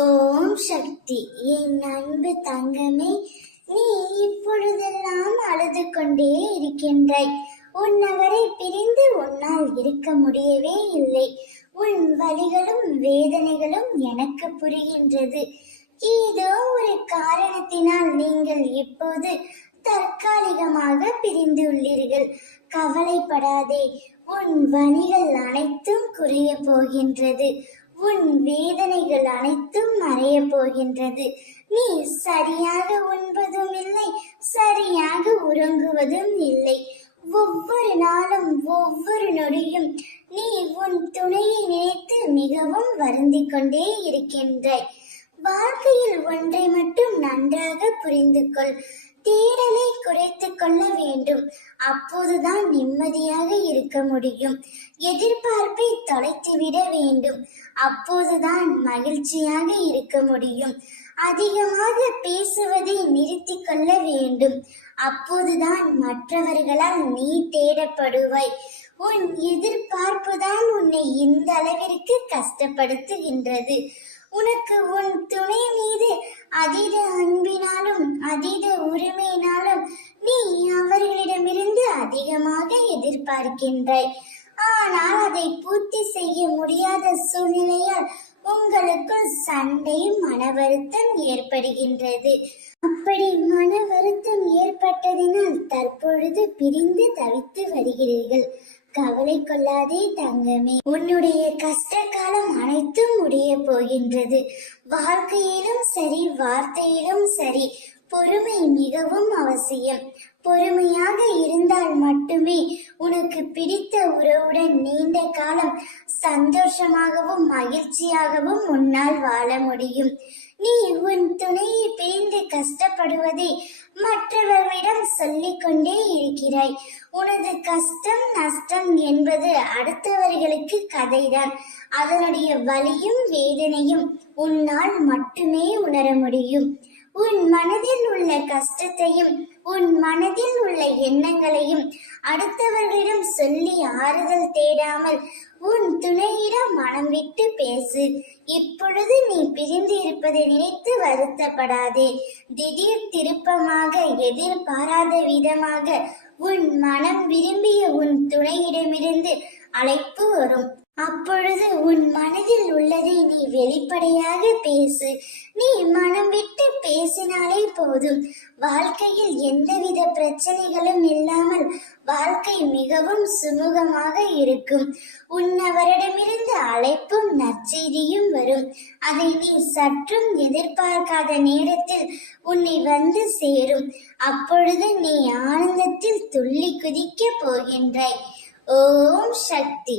ஓம் சக்தி. என் அன்பு தங்கமே, நீ இப்பொழுதெல்லாம் அழுது கொண்டே இருக்கின்றாய். உன்னவரை பிரிந்து உன்னால் இருக்க முடியவே இல்லை. உன் வலிகளும் வேதனைகளும் எனக்கு புரிகின்றது. ஏதோ ஒரு காரணத்தினால் நீங்கள் இப்போது தற்காலிகமாக பிரிந்துள்ளீர்கள். கவலைப்படாதே, உன் வலிகள் அனைத்தும் குறைய போகின்றது. உன் வேதனைகள் அனைத்தும் மறைய போகின்றது. நீ சரியாக உண்பதும் இல்லை, சரியாக உறங்குவதும் இல்லை. ஒவ்வொரு நாளும் ஒவ்வொரு நொடியும் நீ உன் துணையை நினைத்து மிகவும் வருந்திக் கொண்டே இருக்கின்றாய். வாழ்க்கையில் ஒன்றை மட்டும் நன்றாக புரிந்து கொள். தேடலை குறைத்துக் கொள்ள வேண்டும். அப்போதுதான் நிம்மதியாக இருக்க முடியும். எதிர்பார்ப்பை தொலைத்துவிட வேண்டும். அப்போதுதான் மகிழ்ச்சியாக இருக்க முடியும். அதிகமாக பேசுவதை நிறுத்திக் கொள்ள வேண்டும். அப்போதுதான் மற்றவர்களால் நீ தேடப்படுவாய். உன் எதிர்பார்ப்பு தான் உன்னை இந்த அளவிற்கு கஷ்டப்படுத்துகின்றது. உனக்கு உன் துணை மீது அதீத அன்பினாலும் அதீத உரிமையினாலும் நீ அவர்களிடமிருந்து அதிகமாக எதிர்பார்க்கின்றாய். ஆனால் அதை பூர்த்தி செய்ய முடியாத சூழ்நிலையால் உங்களுக்குள் சண்டை, மன வருத்தம் ஏற்படுகின்றது. அப்படி மன வருத்தம் ஏற்பட்டதினால் தற்பொழுது பிரிந்து தவித்து வருகிறீர்கள். கவலை கொள்ளாதே தங்கமே, உன்னுடைய கஷ்ட காலம் அனைத்தும் முடிய போகின்றது. வாழ்க்கையிலும் சரி, வார்த்தையிலும் சரி, பொறுமை மிகவும் அவசியம். பொறுமையாக இருந்தால் மட்டுமே உனக்கு பிடித்த உறவுடன் நீண்ட காலம் சந்தோஷமாகவும் மகிழ்ச்சியாகவும் உன்னால் வாழ முடியும். நீ உன் துணையை பிரிந்து கஷ்டப்படுவதை மற்றவர்களிடம் சொல்லிக் கொண்டே இருக்கிறாய். உனது கஷ்டம் நஷ்டம் என்பது அடுத்தவர்களுக்கு கதைதான். அதனுடைய வலியும் வேதனையும் உன்னால் மட்டுமே உணர முடியும். உன் மனதில் உள்ள கஷ்டத்தையும் உன் மனதில் உள்ள எண்ணங்களையும் அடுத்தவர்களிடம் சொல்லி ஆறுதல் தேடாமல் உன் துணையிடம் மனம் விட்டு பேசு. இப்பொழுது நீ பிரிந்து இருப்பதை நினைத்து வருத்தப்படாதே. திடீர் திருப்பமாக, எதிர்பாராத விதமாக உன் மனம் விரும்பிய உன் துணையிடமிருந்து அழைப்பு வரும். அப்பொழுது உன் மனதில் உள்ளதை நீ வெளிப்படையாக பேசு. நீ மனம் விட்டு பேசினாலே போதும். வாழ்க்கையில் எந்தவித பிரச்சனைகளும் இல்லாமல் வாழ்க்கை மிகவும் சுமூகமாக இருக்கும். உன்னவரிடமிருந்து அழைப்பும் நற்செய்தியும் வரும். அதை நீ சற்றும் எதிர்பார்க்காத நேரத்தில் உன்னை வந்து சேரும். அப்பொழுது நீ ஆனந்தத்தில் துள்ளி குதிக்க போகின்றாய். ஓம் சக்தி.